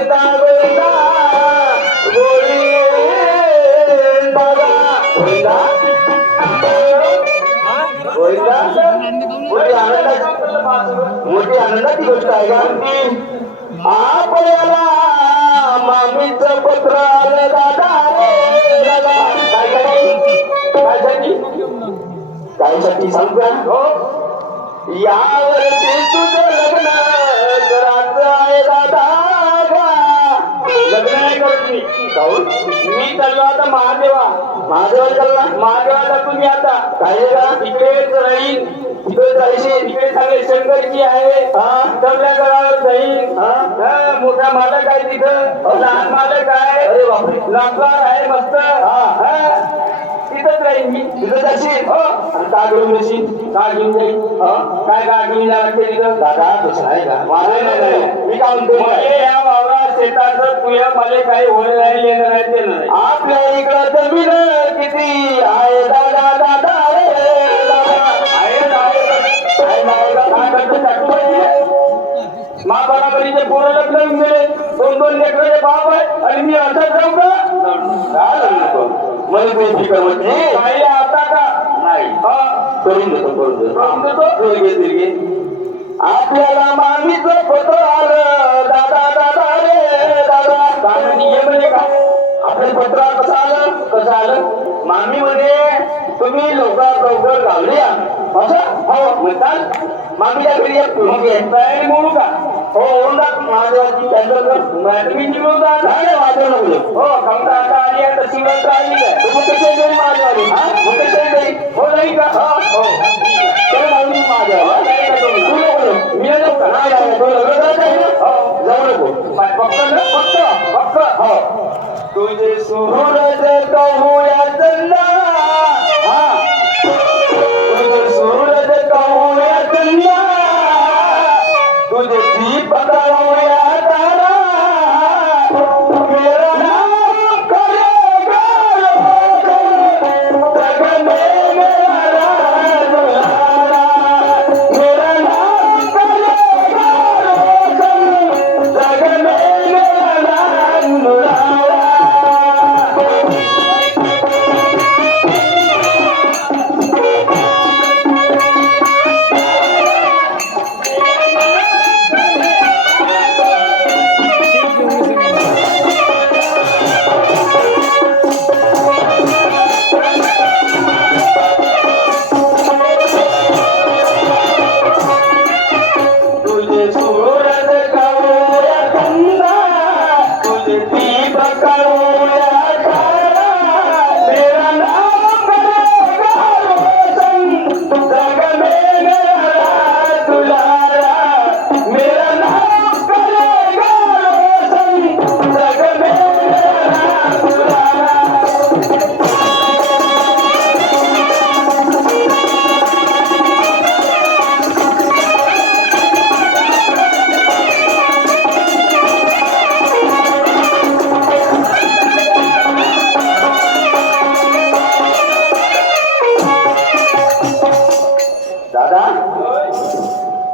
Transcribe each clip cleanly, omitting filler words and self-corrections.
गोविंदा गोविंदा मोठी आनंदाची गोष्ट आहे का आपल्याला मामीचं पत्र आलं दादा रे दादा कायसाठी सांगू हो यावर्षी तुझं लग्न करायचं आहे दादा लग्न नाही करत मी चाललो आता महादेवा चालला महादेवाला तुम्ही आता काय तिकडेच राहील तिकडे जायचे तिकडे चांगले शंकरची आहे तबल्या गडावर जाईल मोठा मालक आहे तिथं लहान मालक आहे अरे बापरे लाकडावर आहे मस्त तिथंच राहील मी तिथं जाशील का घेऊन जाशील का घेऊन जाईल काय का घेऊन जायला तिथं दादा तसं आहे का नाही मी काय म्हणतो या वावरात शेताचं तुया मला काही होय नाही येणं नाही ते नाही आपल्या इकडं जमीन किती आहे दादा दादा मा बराबरीचे पोरं लग्न मिळेल दोन लेकराचे बाप आहे आणि मी असं जाऊ का मला तुझी फिकर होती काही आता का नाही करून देतो आपल्याला मामीचं पत्र आलं दादा दादा रे दादा काय म्हणजे का आपलं पत्र कसं आलं मामी म्हणे तुम्ही लवकर गावले असं हो म्हणतात मामीच्या घरी तयारी म्हणू का हो महादेवाची मी निघून महादेव नको हो समजा आता आली आता शिवरात्र आली काय मग कशी गई महादेवाली मग कशी गई हो नाही का हो महादेव तू नको मी जाऊ का नाही तो लग्न जाऊ नको फक्त हो तुझे सूरज कहूया चंदा तुझे सूरज कहूया चंदा तुझे दीपक कहूया तारा मेरा नाम करेगा जग में मेरा दुलारा मेरा नाम करेगा जग में मेरा दुलारा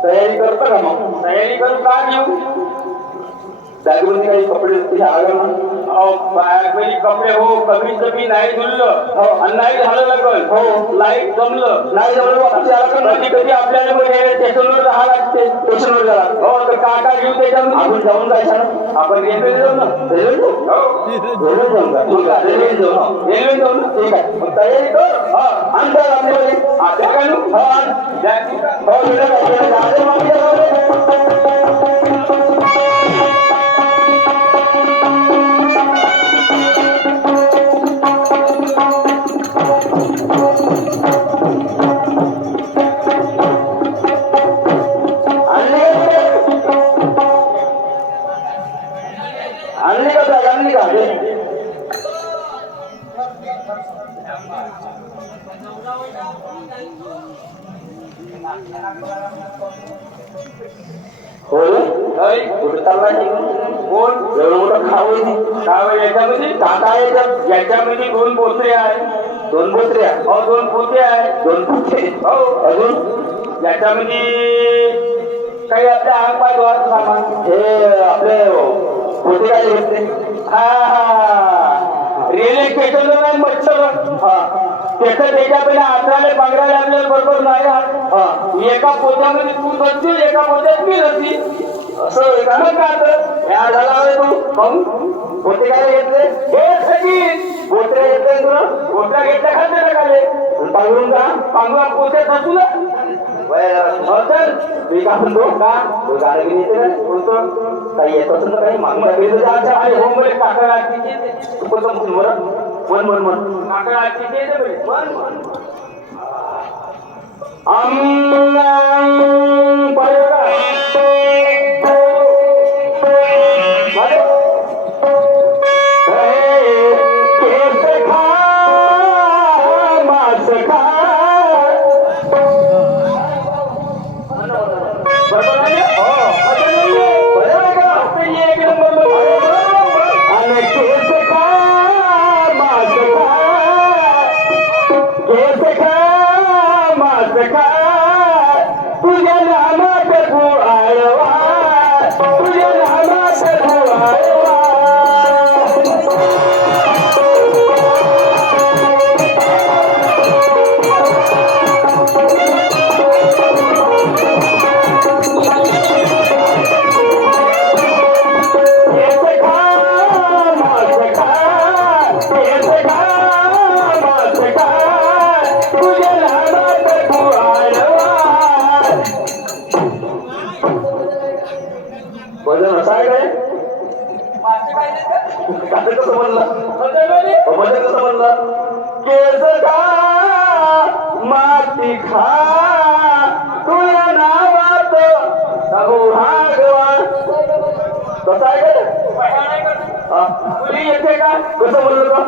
तयारी करतो का मग तयारी करू का घेऊ बॅगवरती काही कपडे बॅगमध्ये कपडे हो कमी कमी नाही धुललं हो आणि नाही झालं लागल हो लाईट जमलं नाही जमलं कधी आपल्याला स्टेशनवर राहा लागते स्टेशनवर जा हो तर का घेऊ त्याच्यावर आपण जाऊन जायचं ना आपण रेल्वे जाऊ ना रेल्वे जाऊ ठीक आहे रेल्वे जाऊ ना ठीक आहे मग तयारी कर अंतर आपल्या काय याच्यामध्ये दोन पोते आहे दोन पोत्र्या हो दोन पोते आहे दोन पोते हो अजून याच्यामध्ये काही आपल्या अंगपाय द्वार सामान हे आपले होते काय घेतले हा रेल्वे पेटवलं नाही मच्छर त्याचं त्याच्या पहिला आंध्राले पांघरायला आपल्याला बरोबर नाही एका पोत्यामध्ये तू बसतील एका पोत्यात मी बसतील असं या झाला तू मग होते काय घेतले हे सगळी गोत्र्या घेतले तुला गोत्र्या घेतल्या खाते टाकाले पांघरून का पांघरा पोत्यात असू ना तर मी का म्हणतो का गाडी येते ना बोलतो काही येत असं तर काही मागून होममध्ये काका लागते तू कसं मन मन मन काका लागते मन मन माती खा तुझ्या नावात कसा आहे तुला येते का कसं म्हणलं का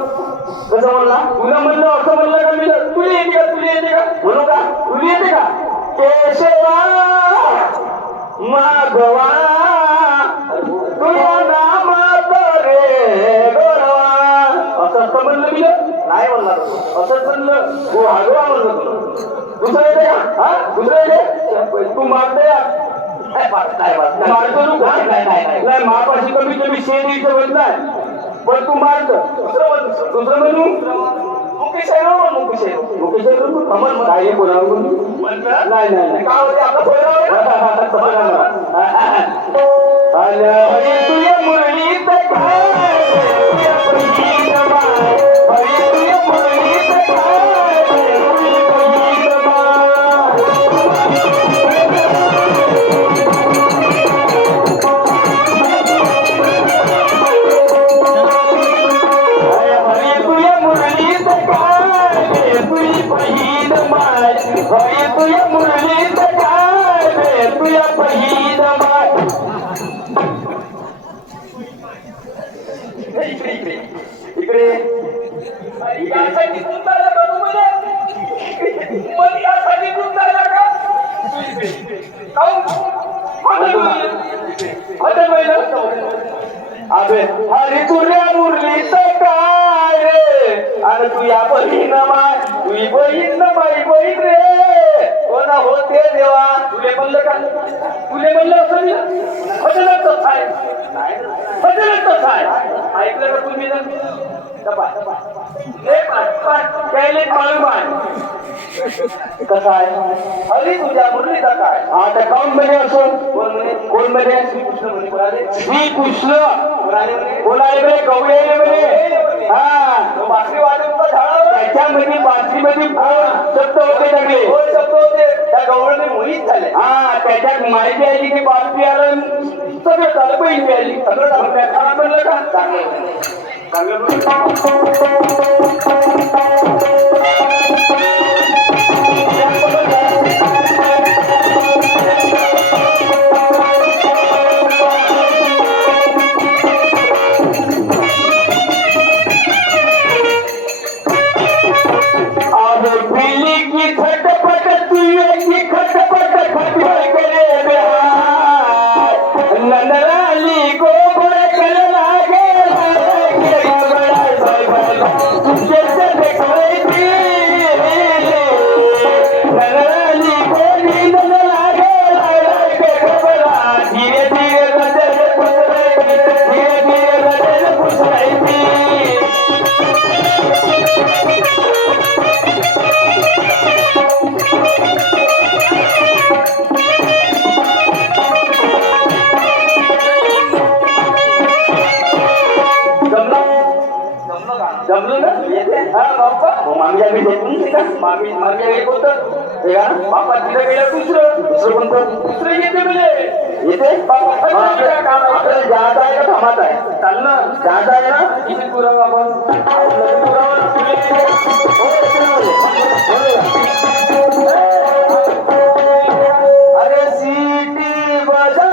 कसं म्हणला तुला म्हणलं असं म्हणलं का मी तुला येते का तुला येते का म्हणू का तुला येते का केशवा माधवा तुझ्या नामात रे गोरवा असं म्हणलं मी नाही म्हणला असंच म्हणलं हो हागवा म्हणलं तुला दुसरं येते का हा दुसरं येते तू मारते मारतो नाही महापाशी कमी कमी शेतीचं होत नाही पण तू मारत दुसरं म्हणू मुकेश आहे मुकेश आहे मुकेश आहे कोणावर नाही नाही का होते आपला तुझ्या मुरळीत तुझ्या मुरलीत काय तुझ्या पहिल माय इकडे यासाठी तुमचा यासाठी तुमचा अबे हरी तुझ्या मुरलीत काय रे आणि तू या बहीण माय तुझी बहीण बाई बहीण रे कोणा होते देवा तुले म्हणलं का तुले म्हणलं असं मी हजलतच आहे हजलतच आहे ऐकलं का तुम्ही कसा आहे हरी तुझ्या मुरलीचा काय आता काऊन मध्ये असो कोण मध्ये श्री कृष्ण बोलाय रे गवळे रे हा बासरी वाजवून त्याच्यामध्ये बासरीमध्ये शब्द होते सगळे शब्द होते त्या गवळणे मोहित झाले हा त्याच्यात माहिती आली की बासरी आलं सगळं झालं बहीण आली सगळं झालं खराब म्हणलं का चांगलं तुझे जमलं ना येते हा बाप्पा मग मामीच्या घरी येते का मामीच्या घरी कोणतं हे का बाप्पा तिला गेलं दुसरं कोणतं दुसरं येते म्हणजे येते आपल्याला जायचं आहे का थांबायचं आहे चाल ना जायचं आहे ना किती पुरावा अरे सीटी बजा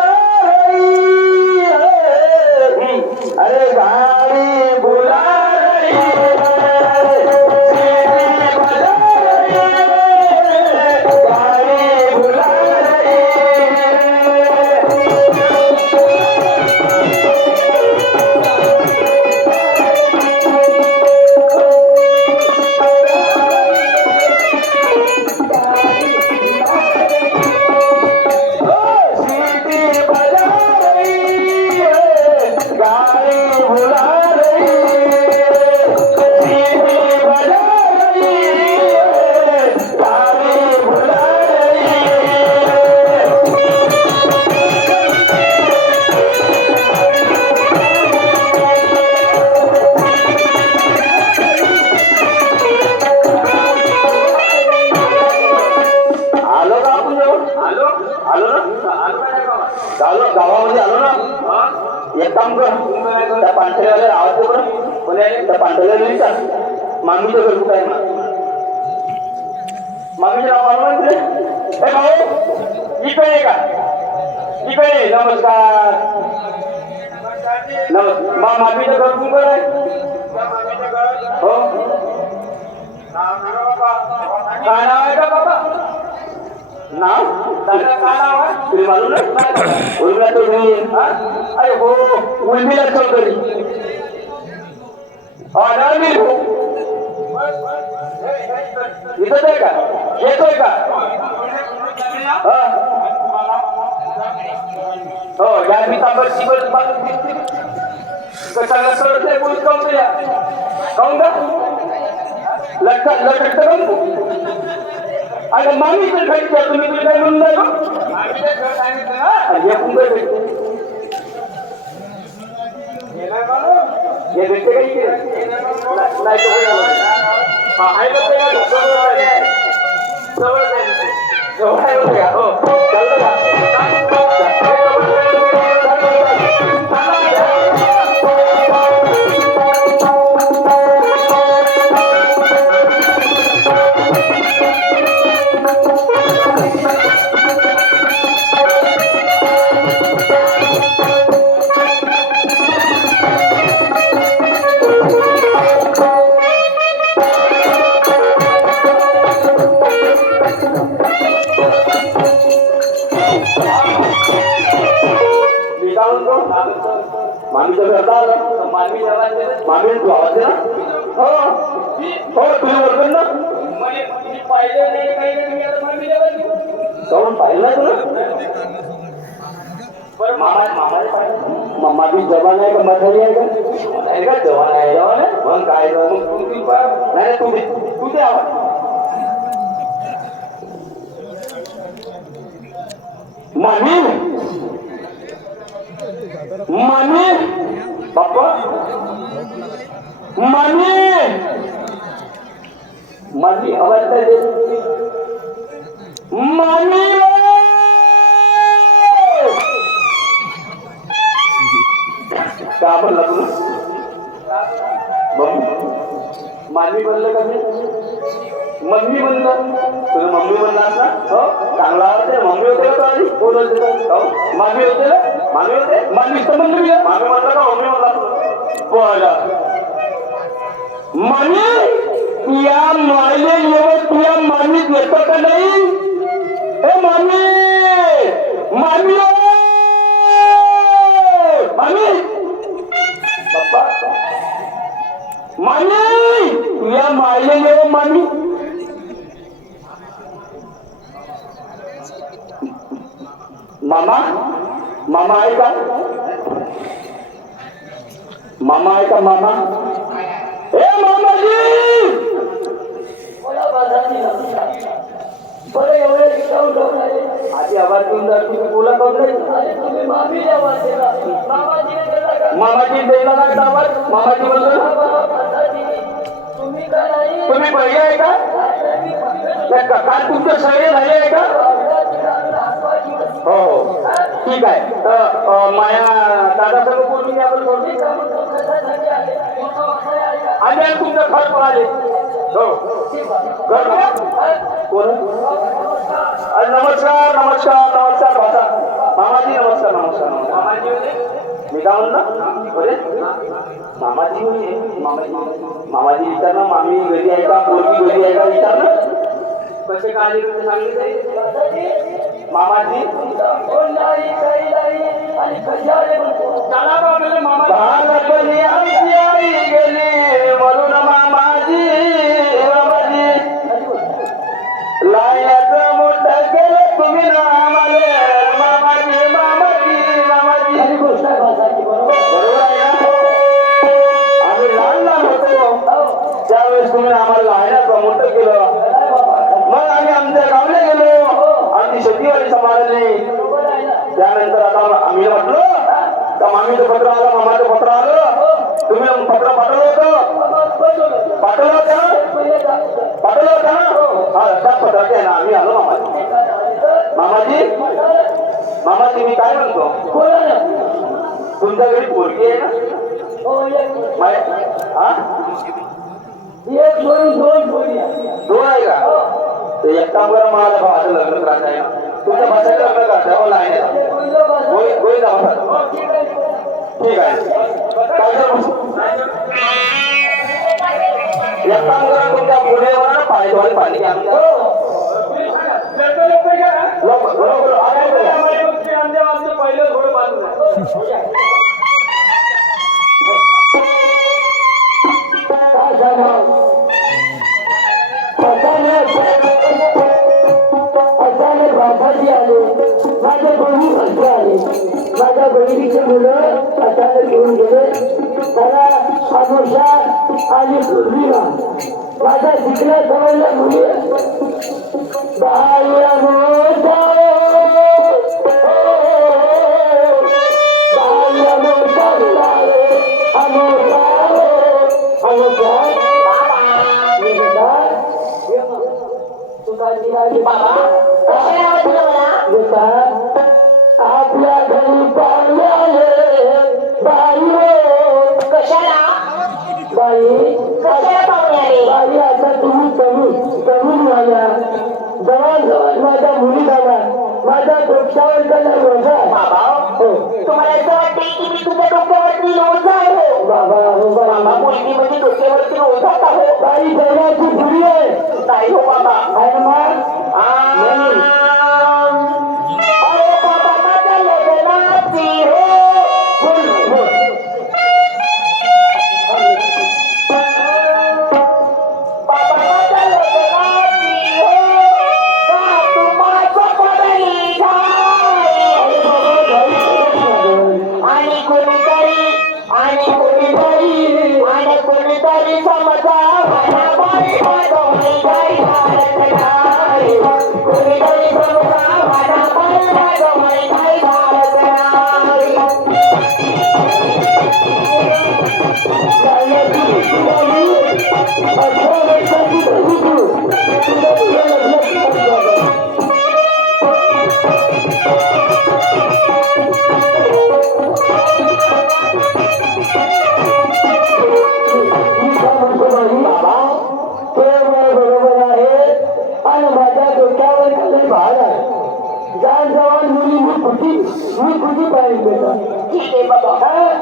अरे गाड़ी बुला रही सीटी बजा गाड़ी बुला रही गावामध्ये आलो ना एक काम कर त्या पांढऱ्याला आवाज दे बरं त्या पांढऱ्याला विचार मामीचं घर कुठं आहे ना मामीचं नाव मानू तुझे भाऊ इकडे का इकडे नमस्कार मामीचं घर कुठं आहे हो काय नाव आहे का बाबा नाव दादा काय नाव आहे तुला मालूम नाही उर्मिला चौधरी अरे हो उर्मिला चौधरी नाही हो इथंच आहे का येतोय का हो या मी तांबर शिबत कशाला सरत आहे पोलीस काऊन या काऊन का लटकत अरे मामी तर भेटते तुम्ही तुला काय म्हणून जाय हे कुंभ भेटते हे भेटते काही नाही जवळ आहे का हो चालतं का मामीच्या घरचा आला मामी तू आवाज दे ना हो हो तुझी ओळख ना काऊन पाहिलं तुला मामी जवान आहे का म्हातारी आहे का जवान आहे मग काय नाही तू ते आवाज मामी मामी बाप्पा मामी माझी आवाज काय मामी का म्हणला तुला मामी म्हणलं का मी मम्मी म्हणलं तुला मम्मी म्हणलास ना हो चांगला आवाज आहे मम्मी होते का आधी कोण होते हो मामी होते ना मामी होते मामी तर म्हणलं मी मामी म्हणलं का मम्मी म्हणला बरं मामी तुया मायले येव तुया मामीत येतो का नाही ए मामी मामी मामी बाप्पा मामी तुया मायले येव मामी मामा मामा आहे का मामा आहे का मामा ए मामाजी आधी आवाज देऊन जा तुम्ही बोला करून मामाजी द्यायला लागला आवाज मामाजी म्हणलं तुम्ही पहिले आहे का काल तुमचं सगळे झाले आहे का हो ठीक आहे माया दादा संघ बोलून आपण आणि तुमचं घर पळाले हो घर कोण नमस्कार नमस्कार नमस्कार भाषा मामाजी नमस्कार नमस्कार मामाजी मी काय म्हणलं बरे मामाजी होते मामाजी विचारणं मामी घरी आहे का पोरगी घरी आहे का विचारणं कसे काय सांगितले मामाजी बालपणी आमची आई गेली म्हणून मामाजी मामाजी लायचं मोठं केलं तुम्ही ना आम्हाला मामाजी मामाजी मामाजी बरोबर आहे ना आम्ही लहान लहान होतो त्यावेळेस तुम्ही आम्हाला लहानाचं मोठं केलं मग आम्ही आमच्या गावला गेलो आमची शेतीवाडी सांभाळली त्यानंतर आता आम्ही म्हटलो तर मामीचं पत्र आलं मामाचं पत्र आलं तुम्ही पत्र पाठवलं होतं पाठवलं होतं हा त्याच पत्राचे आहे ना आम्ही आलो मामाजी मामाजी मी काय म्हणतो तुमच्या घरी पोरगी आहे ना हा दोन आहे का ते एक काम करा मला भावाचं लग्न करायचं आहे तुमच्या भाषेचं लग्न करायचं आहे नाही गोळी जावा ठीक आहे एक काम करा तुमच्या पुढे ना पाणी पाणी घ्या पहिलं थोडं बाजू बाबाजी आले माझ्या दोन्ही भाषे आले माझ्या बहिणीचे मुलं अचानक घेऊन गेले मला अमोशा आणि पौर्णिमा माझ्या शिकल्या समजल्या मुली बाई अमोशा बाई अमोशा अमोशा अमोशा आपल्या घरी पाहुणे आले बाई कशाला बाई कशाला पाहुणे आले बाई आता तुम्ही कमी झाल्या जवळ माझ्या मुली झाल्या माझ्या डोक्यावर कलर होता बाबा हो तुम्हाला असं वाटते की मी तुझ्या डोक्यावरती ओझा आहे हो बाबा हो बाबा मुलगी म्हणजे डोक्यावरती ओझाच आहे बाई जगाची बुडी आहे नाही हो बाबा आहे मग अरे बाबा माझ्या लग्नाची हो बाबा माझ्या लग्नाची हो का तू माझं पडली झाली आणि कोणीतरी समजा माझ्या बाई मागवली काही भारत नाही कोणीतरी समजा माझ्या बाई मागवली काही भारत नाही बरोबर आहे आणि माझ्या डोक्यावर काही भाग आहे जाण जवळ मुली मी कुठे पाहिजे ठीक आहे बाबा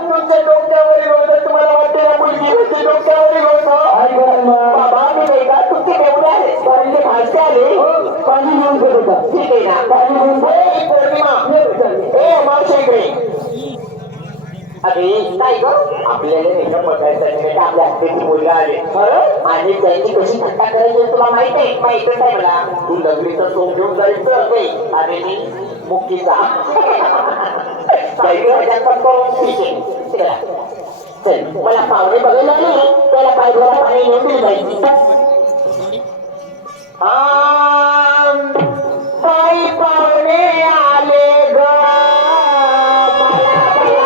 तुमच्या डोक्यावरील होतं तुम्हाला वाटते ना मुलगी म्हणजे डोक्यावरील होतं बाबा मी नाही का तुमचे केवढे आहे बारीचे भाषे आले पाणी घेऊन करत होता ठीक आहे ना पाणी घेऊन पौर्णिमा ए मावशेकडे अरे काय ग आपल्याला बघायसाठी आपल्या हत्तीची मुलगा आले बरं आणि त्यांची कशी थट्टा करायची तुला माहित आहे माहितच आहे मला तू लग्नीचं सोंग घेऊन जायचं आणि मी मुक्कीचा चल मला पाहुणे बघायला नाही त्याला पायघोडा पाणी घेऊन दिली पाहिजे बाई पाहुणे आले ग मला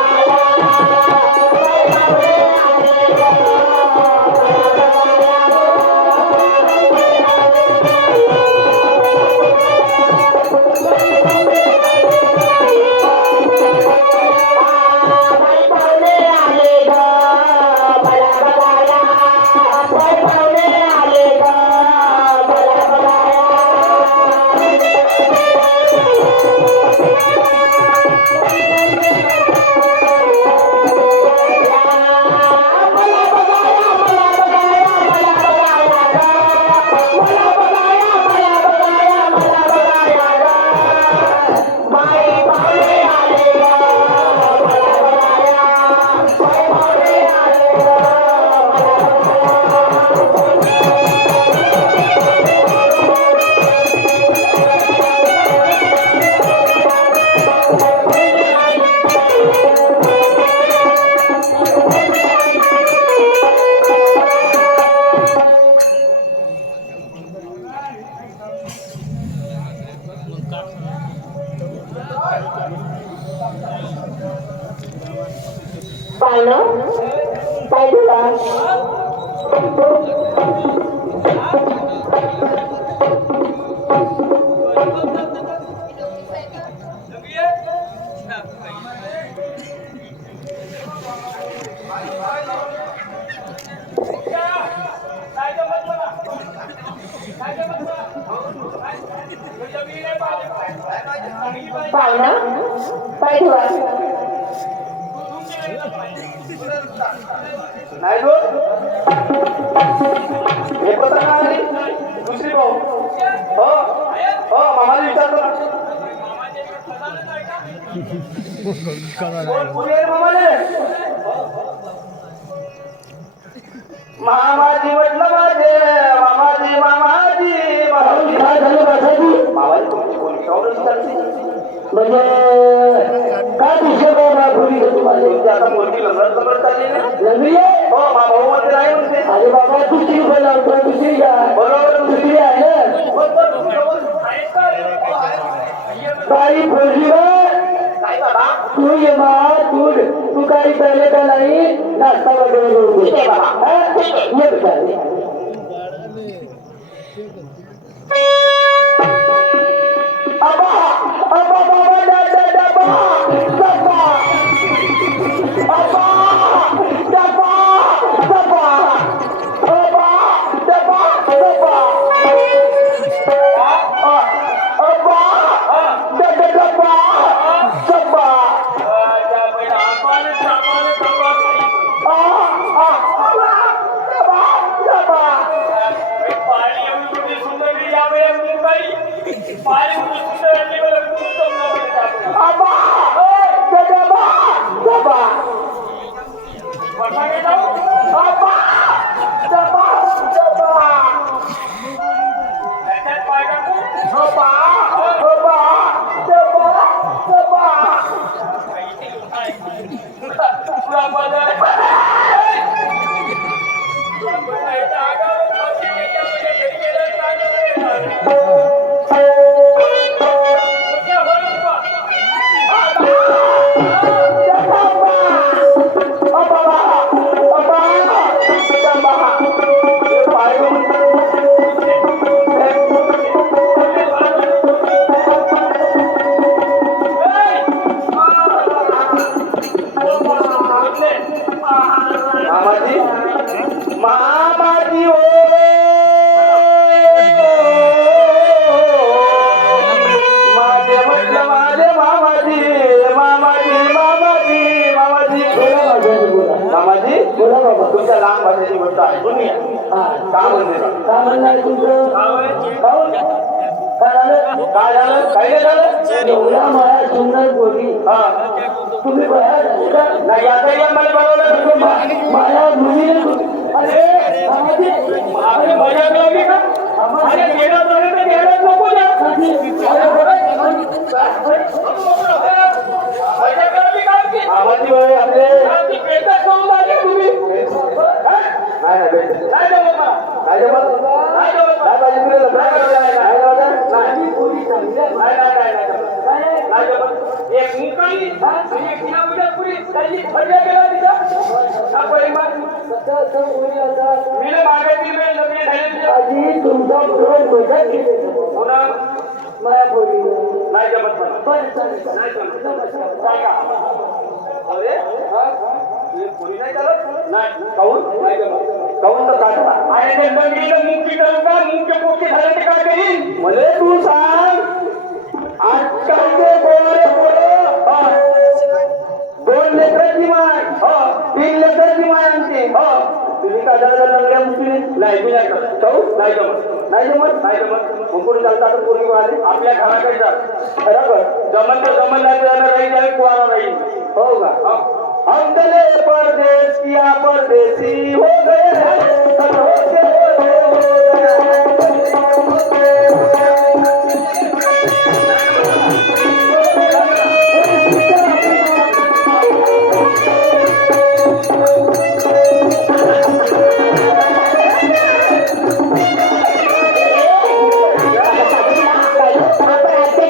काय तुला पाहुणा पाय ठेवा नाही गो हे पत्र काय आली दुसरी भाऊ हो हो मामाला विचारतो ना कोण पुरी आहे रे मामाले मामाजी म्हटलं माझे मामाजी मामाजी मामाजी काय झालं बाबाजी मामाजी तुमची कोणी कावडं चालते म्हणजे काय दिसलं काय बाबुली तुम्हाला तुमची आता मोठी लग्न चालली ना लग्न आहे? हो मा भाऊ मध्ये नाही म्हणते अरे बाबा दुसरी बोलावतो दुसरी घ्या बरोबर दुसरी आहे ना काही पोरजीवर काय बाबा तू ये मा तू काही पहिले का नाही नाश्ता वगैरे करू ठीक आहे बाबा. हा? ये बेटा अबा अबा बाबा डबा डबा डबा अबा डबा डबा अबा डबा डबा अबा डबा डबा डबा मामाजी मामाजी ओ माझे म्हटलं माझे मामाजी मामाजी मामाजी मामाजी मामाजी बोला बाबा तुमच्या लहान भाषेची गोष्ट ऐकून घ्या का म्हणते काय म्हणणं आहे तुमचं काहून? काय झालं काय झालं काही नाही झालं एवढ्या माया सुंदर बोली हा तुम्ही बघा का नाही आता या मला बनवलं माया मुलीने अरे आम्हाला अरे मजा लागली का अरे गेला झालं तर गेलाच नको ना मजा करावी का आमची? आम्हाची वेळ आपले आमची पेटा खाऊन आले तुम्ही हा? नाही भेट काय जमत मला काय जमत काय जमत काय पाहिजे तुला लग्न करायला आहे का? आहे का आता? नाही बोली चांगली आहे. नाही नाही नाही नाही जमत. नाही जमत. एक मुंगळी आणि एक किनापुऱ्या पुरी त्याची फडक्या केला तिथं हा परिमाण कसं बोली आता मी मागायची वेळ लग्न झाले तुझ्या आधी तुमचा रोज मजा केले पुन्हा माया बोली नाही जमत मला बरं चालेल नाही जमत सांगा अरे हा? तुझी पुरी नाही चालत नाही काहून नाही जमत काहून तर काढता आणि ते बंगीला मुक्ती करू का मुख्य पोटी झाले ते काय करीन मले तू सांग आजकालचे बोलारे पोरं दोन लेकराची माय हो तीन लेकराची माय आमची हो तुम्ही काय झालं चांगल्या मुलीने नाही मी नाही करत जाऊ नाही जमत नाही जमत नाही जमत मुकुट चालता तर पूर्वी वाले आपल्या घराकडे जा बरोबर जमत तर जमत नाही जाणार राहील आणि कुवारा राहील हो का हम चले परदेश किया परदेसी हो गए सब होते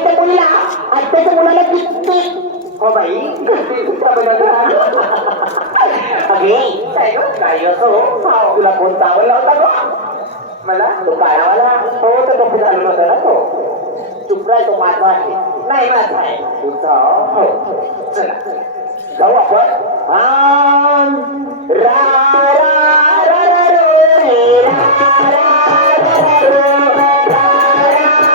आत्याच्या मुलाला किती हो बाई काही असो तुला कोण चावला होता का मला तो काळावाला हो तो टोपी घालून होता ना तो चुप राय तो माझा आहे नाही माझा आहे तुझा हो चला जाऊ आपण रा रा रा रा रो रे रा रा रा रो रा रा रा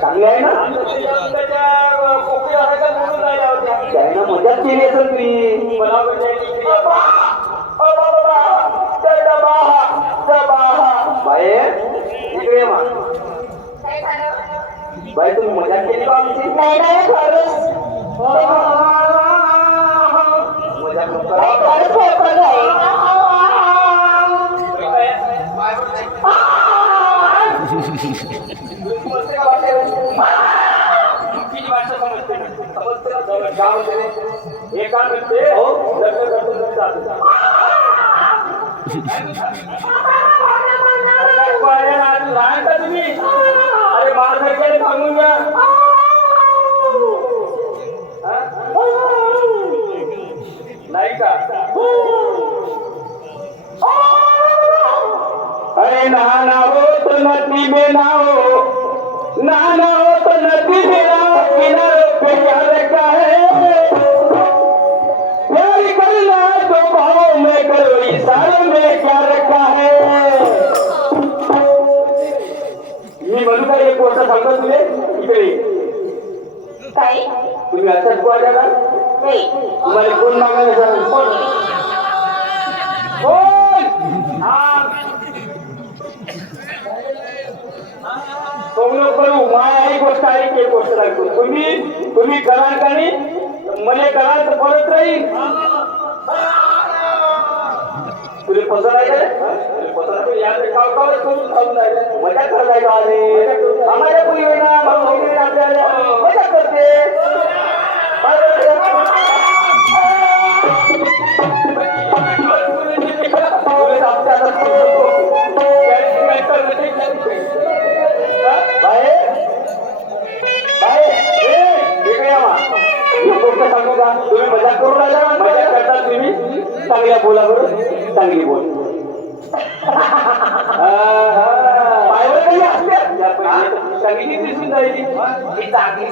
चांगले आहे ना त्यानं मजाच केली असेल तुम्ही बाई इकडे बाई तुम्ही मजा केली का आमची तुम्ही अरे माझ्या सांगून घ्या नाही का अरे नहाना हो तो नदी में नहाओ नहाना हो तो नदी में नहाओ किनारों पे क्या रखा है प्यार करना तो भावों में करो इशारों में क्या रखा है मी म्हणू का एक गोष्ट सांगतो तुले इकडे काय तुम्ही असंच बोला का तुम्हाला कोण मागायला सांग करू माया ही गोष्ट आहे की एक गोष्ट सांगतो तुम्ही कराल का नाही मला कराल तर परत राहील तुला पसंत आहे मजा करताय का आम्हाला कोणी होईना आपल्याला मजा करते सांगू का तुम्ही मजा करू राहिला मजा करता तुम्ही चांगल्या बोला बरोबर चांगली बोल पायवर काही असते चांगली दिसून जायची ही चांगली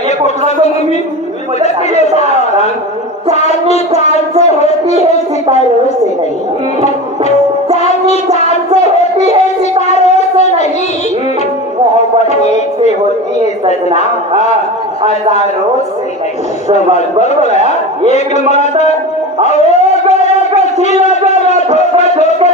एक गोष्ट सांगतो मग मी तुम्ही मजा केली चांदनी चांद से होती है सितारों से नहीं चांदनी चांद से होती है सितारों से नहीं मोहब्बत एक से होती है सजना हजारों से नहीं समाज बरोबर आहे एक नंबर आता अहो गया कशीला जरा ठोका ठोका